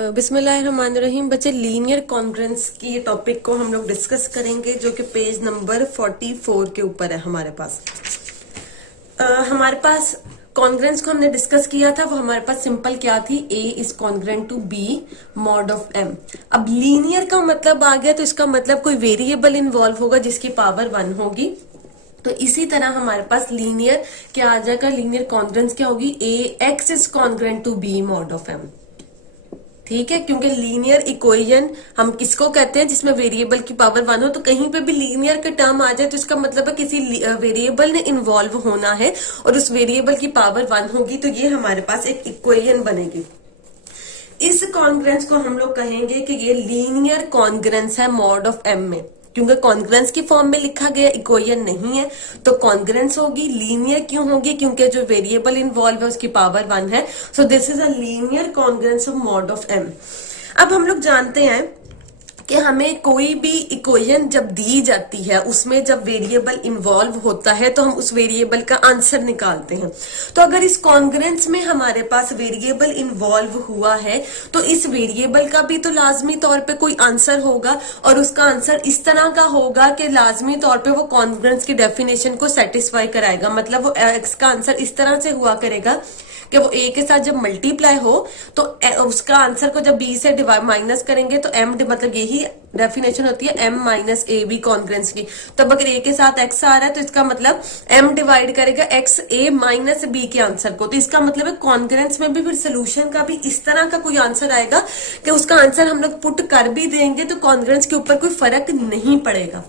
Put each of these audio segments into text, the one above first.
बिस्मिल्लाहिर्रहमानिर्रहीम। बच्चे, linear congruence की टॉपिक को हम लोग डिस्कस करेंगे जो कि पेज नंबर 44 के ऊपर है हमारे पास। हमारे पास कॉन्ग्रुएंस को हमने डिस्कस किया था, वो हमारे पास सिंपल क्या थी, A is congruent to B mod of M. अब लीनियर का मतलब आ गया तो इसका मतलब कोई वेरिएबल इन्वॉल्व होगा जिसकी पावर 1 होगी। तो इसी तरह हमारे पास लीनियर क्या आ जाएगा, लीनियर कॉन्ग्रुएंस क्या होगी, A X is congruent to B mod of M. ठीक है, क्योंकि लीनियर इक्वेशन हम किसको कहते हैं, जिसमें वेरिएबल की पावर 1 हो। तो कहीं पे भी लीनियर का टर्म आ जाए तो इसका मतलब है किसी वेरिएबल ने इन्वॉल्व होना है और उस वेरिएबल की पावर 1 होगी, तो ये हमारे पास एक इक्वेशन बनेगी। इस कॉन्ग्रुएंस को हम लोग कहेंगे कि ये लीनियर कॉन्ग्रुएंस है मॉड ऑफ एम में, क्योंकि कॉन्ग्रुएंस की फॉर्म में लिखा गया इक्वेशन नहीं है तो कॉन्ग्रुएंस होगी। लीनियर क्यों होगी, क्योंकि जो वेरिएबल इन्वॉल्व है उसकी पावर 1 है। So this is a linear congruence of mod of M. अब हम लोग जानते हैं कि हमें कोई भी इक्वेशन जब दी जाती है उसमें जब वेरिएबल इन्वॉल्व होता है तो हम उस वेरिएबल का आंसर निकालते हैं। तो अगर इस कॉन्ग्रुएंस में हमारे पास वेरिएबल इन्वॉल्व हुआ है तो इस वेरिएबल का भी तो लाजमी तौर पे कोई आंसर होगा और उसका आंसर इस तरह का होगा कि लाजमी तौर पे वो कॉन्ग्रुएंस की डेफिनेशन को सेटिस्फाई कराएगा। मतलब वो एक्स का आंसर इस तरह से हुआ करेगा कि वो ए के साथ जब मल्टीप्लाई हो तो उसका आंसर को जब बी से माइनस करेंगे तो एम, मतलब यही डेफिनेशन होती है M minus A B congruence की। तब अगर ए के साथ एक्स आ रहा है तो इसका मतलब एम डिवाइड करेगा एक्स ए माइनस बी के आंसर को। तो इसका मतलब है कॉन्ग्रुएंस में भी फिर सोल्यूशन का भी इस तरह का कोई आंसर आएगा कि उसका आंसर हम लोग पुट कर भी देंगे तो कॉन्ग्रुएंस के ऊपर कोई फर्क नहीं पड़ेगा।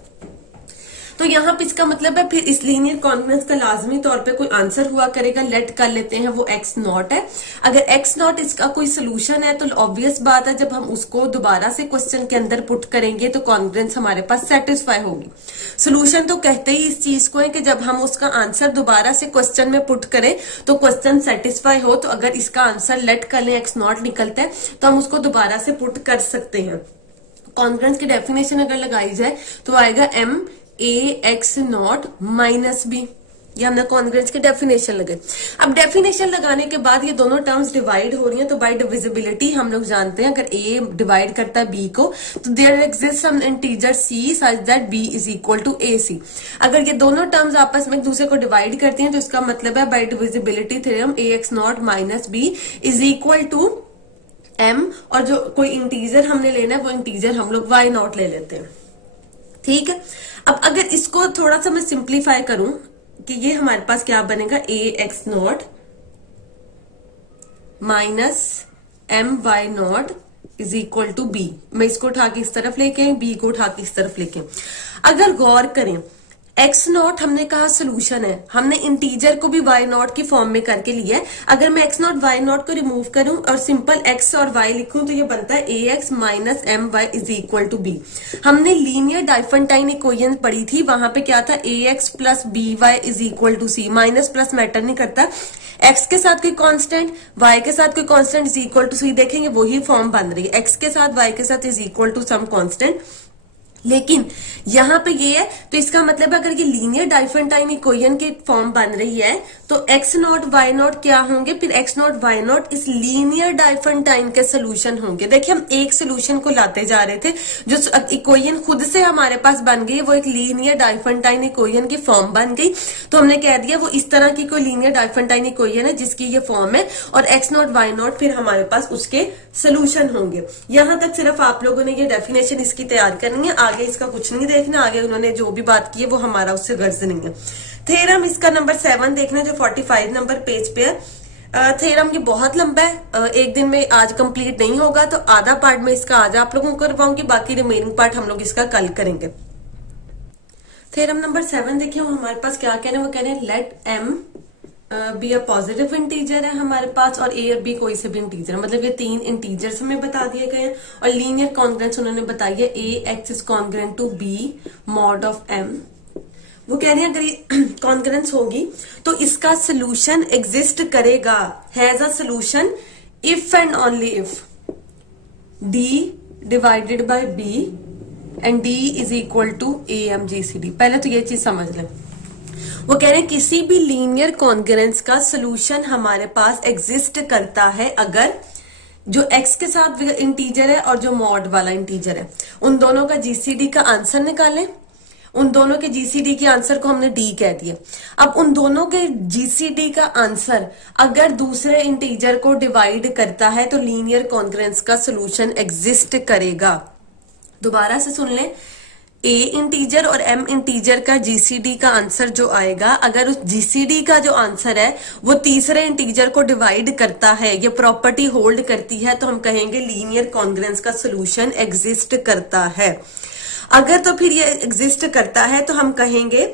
तो यहाँ पे इसका मतलब है फिर इस लीनियर कॉन्ग्रुएंस का लाजमी तौर पे कोई आंसर हुआ करेगा। लेट कर लेते हैं वो एक्स नॉट है। अगर एक्स नॉट इसका कोई सोल्यूशन है तो ऑब्वियस बात है जब हम उसको दोबारा से क्वेश्चन के अंदर पुट करेंगे तो कॉन्ग्रुएंस हमारे पास सेटिस्फाई होगी। सोल्यूशन तो कहते ही इस चीज को है कि जब हम उसका आंसर दोबारा से क्वेश्चन में पुट करें तो क्वेश्चन सेटिस्फाई हो। तो अगर इसका आंसर लेट कर ले एक्स नॉट निकलता है तो हम उसको दोबारा से पुट कर सकते हैं। कॉन्ग्रुएंस की डेफिनेशन अगर लगाई जाए तो आएगा M A X not minus B. ये हमने कॉन्ग्रुएंस की डेफिनेशन लगाई। अब डेफिनेशन लगाने के बाद ये दोनों टर्म्स डिवाइड हो रही हैं तो बाय डिविजिबिलिटी हम लोग जानते हैं अगर ए डिवाइड करता है बी को तो there exist some integer C such that B is equal to A C. अगर ये दोनों टर्म्स आपस में एक दूसरे को डिवाइड करती हैं तो इसका मतलब है by divisibility theorem A X not minus B is equal to M, और जो कोई इंटीजर हमने लेना है वो इंटीजर हम लोग वाई नॉट ले लेते हैं। ठीक है, अब अगर इसको थोड़ा सा मैं सिंप्लीफाई करूं कि ये हमारे पास क्या बनेगा, A X not minus M Y naught is equal to B. मैं इसको उठा के इस तरफ लेके, बी को उठा के इस तरफ लेके। अगर गौर करें एक्स नॉट हमने कहा सोल्यूशन है, हमने इंटीजर को भी वाई नॉट की फॉर्म में करके लिया है। अगर मैं एक्स नॉट वाई नॉट को रिमूव करूं और सिंपल एक्स और वाई लिखूं तो ये बनता है A X minus M Y is equal to B. हमने लीनियर डाइफेंटाइन इक्वेशन पढ़ी थी, वहां पे क्या था, A X plus B Y is equal to C. Minus plus matter नहीं करता, एक्स के साथ कोई कांस्टेंट वाई के साथ कोई कांस्टेंट इज इक्वल टू सी। देखेंगे वही फॉर्म बन रही है, एक्स के साथ वाई के साथ is equal to some constant. लेकिन यहां पे ये है तो इसका मतलब अगर ये लीनियर डाइफेंटाइन इक्वेशन की फॉर्म बन रही है तो एक्स नॉट वाई नॉट क्या होंगे, फिर एक्स नॉट वाई नॉट इस लीनियर डाइफेंटाइन के सोल्यूशन होंगे। देखिए हम एक सोल्यूशन को लाते जा रहे थे, जो इक्वेशन खुद से हमारे पास बन गई वो एक लीनियर डाइफेंटाइन इक्वेशन की फॉर्म बन गई। तो हमने कह दिया वो इस तरह की कोई लीनियर डाइफेंटाइन इक्वेशन है जिसकी ये फॉर्म है और एक्स नॉट वाई नॉट फिर हमारे पास उसके सोल्यूशन होंगे। यहां तक सिर्फ आप लोगों ने ये डेफिनेशन इसकी तैयार करनी है, आगे इसका कुछ नहीं देखना। आगे उन्होंने जो भी बात की है वो हमारा उससे गर्ज नहीं है। थ्योरम इसका नंबर 7 देखना जो 45 नंबर पेज पे है। थ्योरम ये बहुत लंबा है, एक दिन में आज कंप्लीट नहीं होगा तो आधा पार्ट में इसका आज आप लोगों को करवाऊंगी, बाकी रिमेनिंग पार्ट हम लोग इसका कल करेंगे। थ्योरम नंबर 7 देखिए हमारे पास क्या कह रहे हैं, वो कह रहे हैं let M be a positive integer है हमारे पास और ए और बी कोई से भी इंटीजर, मतलब ये 3 इंटीजर्स हमें बता दिए गए हैं। और लीनियर कॉन्ग्रुएंस उन्होंने बताई है A X is congruent to B mod of M. वो कह रहे हैं अगर ये कॉन्ग्रुएंस होगी तो इसका सोल्यूशन एग्जिस्ट करेगा, has a solution if and only if D divided by B and D is equal to A M G C D. पहले तो ये चीज समझ लें, वो कह रहे हैं किसी भी लीनियर कॉन्ग्रुएंस का सोल्यूशन हमारे पास एग्जिस्ट करता है अगर जो x के साथ इंटीजर है और जो मॉड वाला इंटीजर है, उन दोनों का जीसीडी का आंसर निकालें। उन दोनों के जीसीडी के आंसर को हमने डी कह दिया। अब उन दोनों के जीसीडी का आंसर अगर दूसरे इंटीजर को डिवाइड करता है तो लीनियर कॉन्ग्रुएंस का सॉल्यूशन एग्जिस्ट करेगा। दोबारा से सुन लें, ए इंटीजर और एम इंटीजर का जीसीडी का आंसर जो आएगा, अगर उस जीसीडी का जो आंसर है वो तीसरे इंटीजर को डिवाइड करता है, ये प्रॉपर्टी होल्ड करती है, तो हम कहेंगे लीनियर कॉन्ग्रुएंस का सॉल्यूशन एग्जिस्ट करता है। अगर तो फिर ये एग्जिस्ट करता है तो हम कहेंगे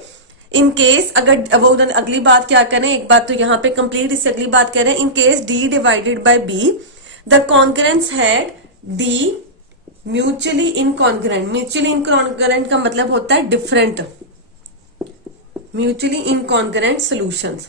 इन केस, अगर वो अगली बात क्या करें, एक बात तो यहाँ पे कंप्लीट, इससे अगली बात कह रहे हैं in case D divided by B the congruence had D mutually incongruent. Mutually incongruent का मतलब होता है डिफरेंट, म्यूचुअली इनकॉन्ग्रुएंट सॉल्यूशंस।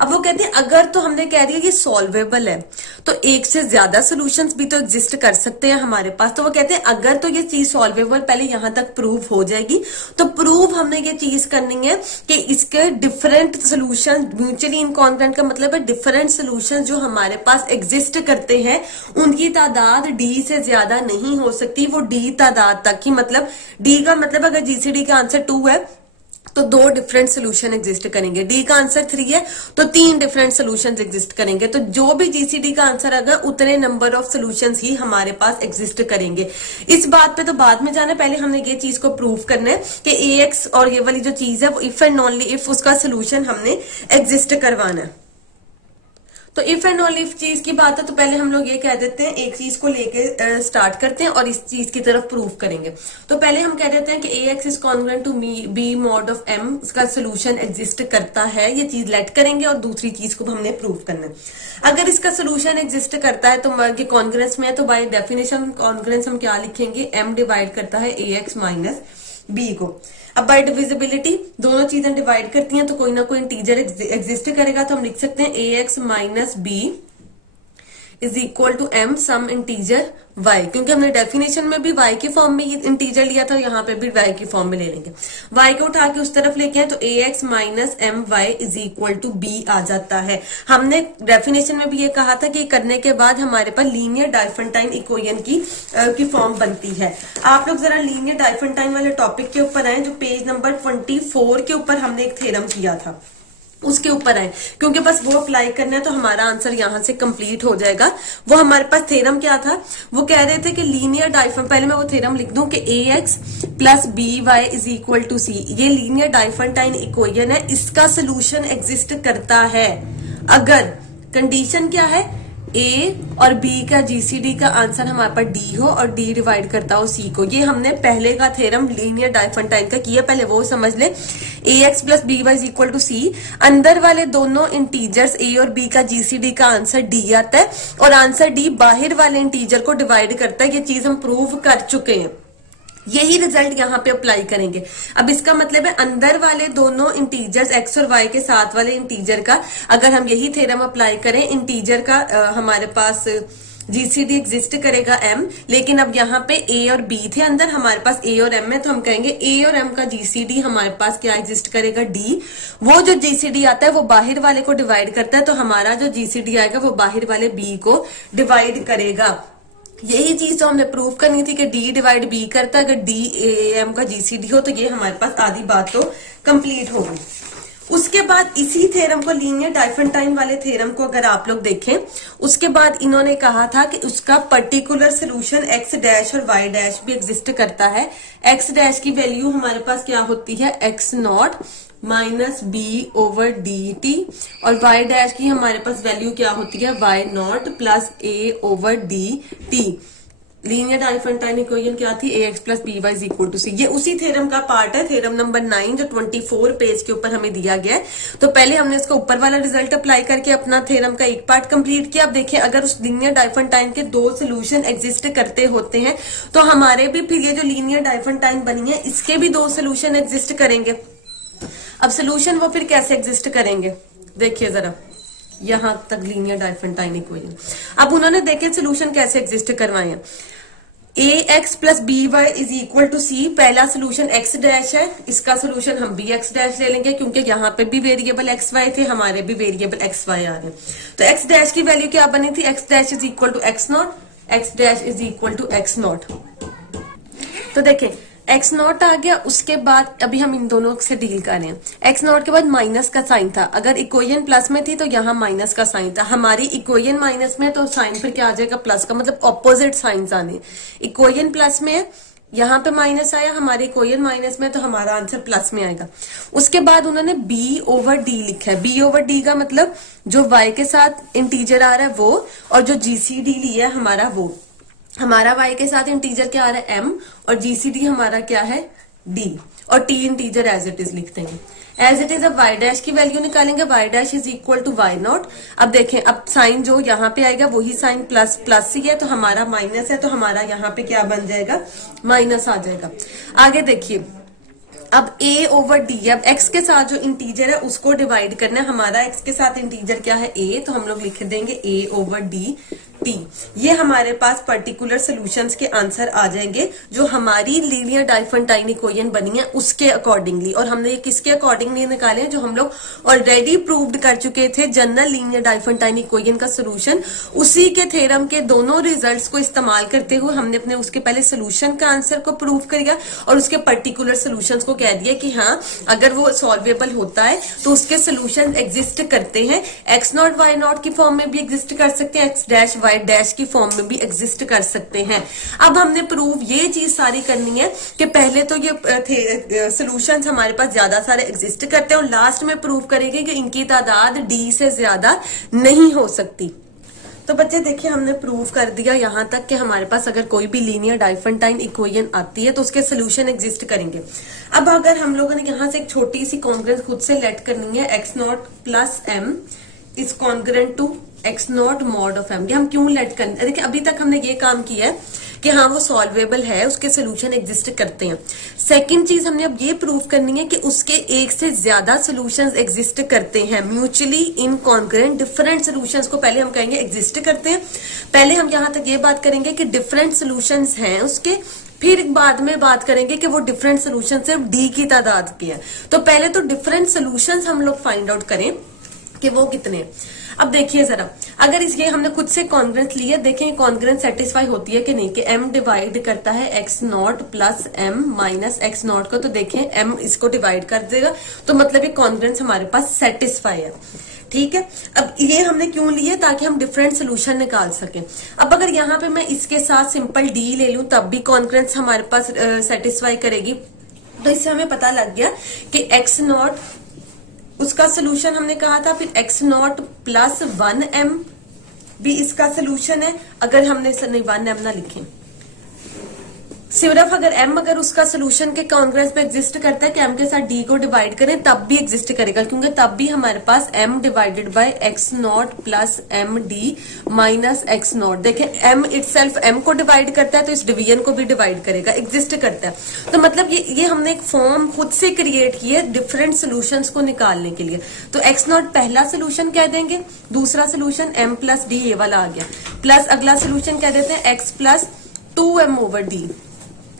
अब वो कहते हैं अगर तो हमने कह दिया ये सॉल्वेबल है तो एक से ज्यादा सॉल्यूशंस भी तो एग्जिस्ट कर सकते हैं हमारे पास। तो वो कहते हैं अगर तो ये चीज सॉल्वेबल पहले यहां तक प्रूव हो जाएगी, तो प्रूव हमने ये चीज करनी है कि इसके डिफरेंट सॉल्यूशन, म्यूचुअली इनकॉन्ग्रुएंट का मतलब है डिफरेंट सॉल्यूशन जो हमारे पास एग्जिस्ट करते हैं उनकी तादाद डी से ज्यादा नहीं हो सकती, वो डी तादाद तक ही, मतलब डी का मतलब अगर जीसीडी का आंसर 2 है तो 2 डिफरेंट सोल्यूशन एग्जिस्ट करेंगे, डी का आंसर 3 है तो 3 डिफरेंट सोल्यूशंस एग्जिस्ट करेंगे। तो जो भी जीसीडी का आंसर आएगा उतने नंबर ऑफ सोल्यूशंस ही हमारे पास एग्जिस्ट करेंगे। इस बात पे तो बाद में जाना, पहले हमने ये चीज को प्रूव करना है कि AX और ये वाली जो चीज है वो इफ एंड ओनली इफ उसका सोल्यूशन हमने एग्जिस्ट करवाना है। तो इफ एंड ओनली इफ चीज की बात है तो पहले हम लोग ये कह देते हैं, एक चीज को लेके स्टार्ट करते हैं और इस चीज की तरफ प्रूव करेंगे। तो पहले हम कह देते हैं कि AX is congruent to B mod of M, इसका सोल्यूशन एग्जिस्ट करता है, ये चीज लेट करेंगे और दूसरी चीज को हमने प्रूव करना है। अगर इसका सोल्यूशन एग्जिस्ट करता है तो ये कॉन्ग्रुएंस में है, तो बाय डेफिनेशन कॉन्ग्रुएंस हम क्या लिखेंगे, M डिवाइड करता है AX माइनस B को। अब बाय डिविजिबिलिटी दोनों चीजें डिवाइड करती हैं तो कोई ना कोई इंटीजर एग्जिस्ट करेगा, तो हम लिख सकते हैं AX minus B is equal to M some integer Y, क्योंकि हमने डेफिनेशन में भी Y के फॉर्म में ये इंटीजर लिया था, यहाँ पे भी Y के फॉर्म में ले लेंगे। Y को उठा के उस तरफ लेके आए तो AX minus MY is equal to B आ जाता है। हमने डेफिनेशन में भी ये कहा था कि करने के बाद हमारे पास लीनियर डाइफेंटाइन इक्वेशन की फॉर्म बनती है। आप लोग जरा लीनियर डाइफेंटाइन वाले टॉपिक के ऊपर आए, जो पेज नंबर 24 के ऊपर हमने एक थ्योरम किया था उसके ऊपर आए, क्योंकि बस वो अप्लाई करना है तो हमारा आंसर यहां से कंप्लीट हो जाएगा। वो हमारे पास थ्योरम क्या था, वो कह रहे थे कि लीनियर डाइफेंटाइन, पहले मैं वो थ्योरम लिख दूं कि AX plus BY is equal to C, ये लीनियर डाइफेंटाइन इक्वेशन है, इसका सोल्यूशन एग्जिस्ट करता है अगर कंडीशन क्या है, A और B का जीसीडी का आंसर हमारे पास D हो और D डिवाइड करता हो C को। ये हमने पहले का थ्योरम लीनियर डाइफेंटाइन का किया, पहले वो समझ ले। AX plus BY is equal to C, अंदर वाले दोनों इंटीजर्स A और B का जीसीडी का आंसर D आता है और आंसर D बाहर वाले इंटीजर को डिवाइड करता है। ये चीज हम प्रूव कर चुके हैं, यही रिजल्ट यहाँ पे अप्लाई करेंगे। अब इसका मतलब है अंदर वाले दोनों इंटीजर्स X और Y के साथ वाले इंटीजर का अगर हम यही थ्योरम अप्लाई करें, इंटीजर का हमारे पास जीसीडी एग्जिस्ट करेगा M, लेकिन अब यहाँ पे A और B थे अंदर, हमारे पास A और M है, तो हम कहेंगे A और M का जीसीडी हमारे पास क्या एग्जिस्ट करेगा, D। वो जो जीसीडी आता है वो बाहर वाले को डिवाइड करता है, तो हमारा जो जीसीडी आएगा वो बाहर वाले B को डिवाइड करेगा। यही चीज तो हमने प्रूव करनी थी कि D डिवाइड B करता है, अगर D AM का जीसीडी हो तो ये हमारे पास आधी बात तो कंप्लीट होगी। उसके बाद इसी थ्योरम को, लीनियर डाइफेंटाइन वाले थ्योरम को अगर आप लोग देखें, उसके बाद इन्होंने कहा था कि उसका पर्टिकुलर सोल्यूशन X डैश और Y डैश भी एग्जिस्ट करता है। X डैश की वैल्यू हमारे पास क्या होती है, X not minus B over DT, और Y डैश की हमारे पास वैल्यू क्या होती है, Y not plus A over DT। Linear Diophantine equation क्या थी, AX plus BY is equal to C। ये उसी थ्योरम का पार्ट है, थ्योरम नंबर 9 जो 24 पेज के ऊपर हमें दिया गया है। तो पहले हमने इसका ऊपर वाला रिजल्ट अप्लाई करके अपना थ्योरम का एक पार्ट कंप्लीट किया। अब देखिए अगर उस लीनियर डाइफेंटाइन के 2 सोल्यूशन एग्जिस्ट करते होते हैं तो हमारे भी फिर ये जो लीनियर डाइफेंटाइन बनी है इसके भी 2 सोल्यूशन एग्जिस्ट करेंगे। अब सोल्यूशन वो फिर कैसे एग्जिस्ट करेंगे, देखिए जरा यहां तक लीनियर डाइफेंटाइन इक्वेशन। अब उन्होंने देखे सोल्यूशन कैसे एग्जिस्ट करवाए हैं। A X plus B Y is equal to C, पहला सोल्यूशन एक्स डैश है, इसका सोल्यूशन हम बी एक्स डैश ले लेंगे क्योंकि यहाँ पे भी वेरिएबल एक्स वाई थे, हमारे भी वेरिएबल एक्स वाई आ रहे हैं। तो एक्स डैश की वैल्यू क्या बनी थी, X dash is equal to X not, X dash is equal to X not. तो देखें एक्स नॉट आ गया, उसके बाद अभी हम इन दोनों से डील कर रहे हैं। एक्स नॉट के बाद माइनस का साइन था, अगर इक्वेशन प्लस में थी तो यहाँ माइनस का साइन था, हमारी इक्वेशन माइनस में तो साइन फिर क्या आ जाएगा प्लस का, मतलब ऑपोजिट साइंस आने। इक्वेशन प्लस में यहाँ पे माइनस आया, हमारे इक्वेशन माइनस में, तो हमारा आंसर प्लस में आएगा। उसके बाद उन्होंने बी ओवर डी लिखा है, बी ओवर डी का मतलब जो वाई के साथ इंटीजर आ रहा है वो, और जो जीसीडी लिया है हमारा वो। हमारा y के साथ इंटीजर क्या आ रहा है m, और जीसीडी हमारा क्या है d, और t integer as it is लिखते हैं। एज इट इज अब y डैश की वैल्यू निकालेंगे, y dash is equal to y not. अब देखें अब साइन जो यहाँ पे आएगा वही साइन प्लस प्लस ही है, तो हमारा माइनस है, तो हमारा यहाँ पे क्या बन जाएगा माइनस आ जाएगा। आगे देखिए अब a ओवर d, अब x के साथ जो इंटीजर है उसको डिवाइड करना है, हमारा x के साथ इंटीजर क्या है a, तो हम लोग लिख देंगे a ओवर d t। ये हमारे पास पर्टिकुलर सॉल्यूशंस के आंसर आ जाएंगे जो हमारी लीनियर डाइफेंटाइन इक्वेशन बनी है उसके अकॉर्डिंगली, और हमने ये किसके अकॉर्डिंगली निकाले हैं, जो हम लोग ऑलरेडी प्रूव्ड कर चुके थे जनरल लीनियर डाइफेंटाइन इक्वेशन का सोल्यूशन। उसी के थ्योरम के दोनों रिजल्ट्स को इस्तेमाल करते हुए हमने अपने उसके पहले सोल्यूशन का आंसर को प्रूव किया और उसके पर्टिकुलर सोल्यूशंस को कह दिया कि हाँ अगर वो सॉल्वेबल होता है तो उसके सोल्यूशन एग्जिस्ट करते हैं, एक्स नॉट वाई नॉट की फॉर्म में भी एग्जिस्ट कर सकते हैं, एक्स डैश वाई डैश की फॉर्म में भी एग्जिस्ट कर सकते हैं। अब हमने प्रूव ये चीज सारी करनी है कि पहले तो ये सॉल्यूशंस हमारे पास ज्यादा सारे एग्जिस्ट करते हैं, और लास्ट में प्रूव करेंगे कि इनकी तादाद डी से ज्यादा नहीं हो सकती। तो बच्चे देखिए हमने प्रूव कर दिया यहाँ तक कि हमारे पास अगर कोई भी लीनियर डाइफेंटाइन इक्वेशन आती है तो उसके सोल्यूशन एग्जिस्ट करेंगे। अब अगर हम लोगों ने यहाँ से एक छोटी सी कॉन्ग्रेंस खुद से लेट करनी है, X not plus M is congruent to X not mod of M, हम क्यों लेट करने, देखिए अभी तक हमने ये काम किया है कि हाँ वो सॉल्वेबल है, उसके सोल्यूशन एग्जिस्ट करते हैं। सेकंड चीज हमने अब ये प्रूव करनी है कि उसके एक से ज्यादा सोल्यूशंस एग्जिस्ट करते हैं, म्यूचुअली इनकॉन्ग्रुएंट डिफरेंट सोल्यूशंस को पहले हम कहेंगे एग्जिस्ट करते हैं। पहले हम यहाँ तक ये बात करेंगे कि डिफरेंट सोल्यूशंस हैं उसके, फिर बाद में बात करेंगे कि वो डिफरेंट सोल्यूशन सिर्फ डी की तादाद की है। तो पहले तो डिफरेंट सोल्यूशंस हम लोग फाइंड आउट करें कि वो कितने। अब देखिए जरा, अगर इसलिए हमने खुद से कॉन्ग्रेंस लिया, देखें कॉन्ग्रेंस सेटिस्फाई होती है कि नहीं, कि m डिवाइड करता है X not plus m minus X not को, तो देखें m इसको डिवाइड कर देगा, तो मतलब ये कॉन्ग्रेंस हमारे पास सेटिस्फाई है। ठीक है, अब ये हमने क्यों लिए, ताकि हम डिफरेंट सोल्यूशन निकाल सकें। अब अगर यहाँ पे मैं इसके साथ सिंपल d ले लूं तब भी कॉन्ग्रेंस हमारे पास सेटिस्फाई करेगी, तो इससे हमें पता लग गया कि एक्स नॉट उसका सोल्यूशन हमने कहा था, फिर एक्स नॉट प्लस 1m भी इसका सोल्यूशन है। अगर हमने नहीं 1m ना लिखें, सिर्फ अगर m अगर उसका सोल्यूशन के कॉन्ग्रेंस में एग्जिस्ट करता है कि m के साथ d को डिवाइड करें तब भी एग्जिस्ट करेगा, क्योंकि तब भी हमारे पास m divided by X not plus M D minus X not. देखें m इटसेल्फ m को डिवाइड करता है तो इस डिवीजन को भी डिवाइड करेगा, एग्जिस्ट करता है। तो मतलब ये हमने एक फॉर्म खुद से क्रिएट की है डिफरेंट सोल्यूशंस को निकालने के लिए। तो एक्स नॉट पहला सोल्यूशन कह देंगे, दूसरा सोल्यूशन m प्लस डी ये वाला आ गया, प्लस अगला सोल्यूशन कह देते हैं x plus 2m over D,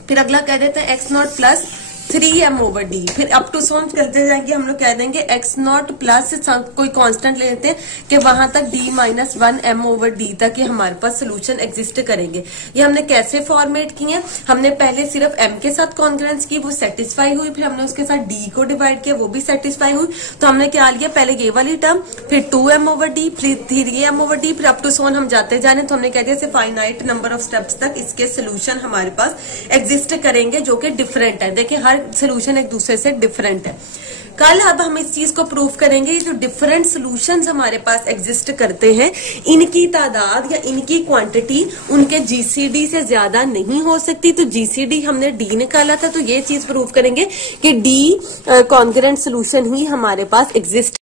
फिर अगला कह देते हैं x not plus 3m over D, फिर अप टू सॉल्व करते जाएंगे, हम लोग कह देंगे एक्स नॉट प्लस कोई कांस्टेंट ले लेते हैं कि वहां तक d minus 1m over D तक ये हमारे पास सोल्यूशन एग्जिस्ट करेंगे। ये हमने कैसे फॉर्मेट किए, हमने पहले सिर्फ m के साथ कॉन्ग्रेंस की, वो सेटिस्फाई हुई, फिर हमने उसके साथ d को डिवाइड किया, वो भी सेटिस्फाई हुई। तो हमने क्या लिया, पहले ये वाली टर्म, फिर 2m ओवर डी, फिर 3m ओवर डी, फिर अप टू सॉल्व हम जाते जाने, तो हमने कह दिया फाइनाइट नंबर ऑफ स्टेप्स तक इसके सोल्यूशन हमारे पास एग्जिस्ट करेंगे जो कि डिफरेंट है। देखिए हर सोल्यूशन एक दूसरे से डिफरेंट है। कल अब हम इस चीज को प्रूव करेंगे, जो डिफरेंट सॉल्यूशंस हमारे पास एग्जिस्ट करते हैं इनकी तादाद या इनकी क्वांटिटी उनके जीसीडी से ज्यादा नहीं हो सकती। तो जीसीडी हमने डी निकाला था, तो ये चीज प्रूव करेंगे कि डी कॉन्ग्रुएंट सॉल्यूशन ही हमारे पास एग्जिस्ट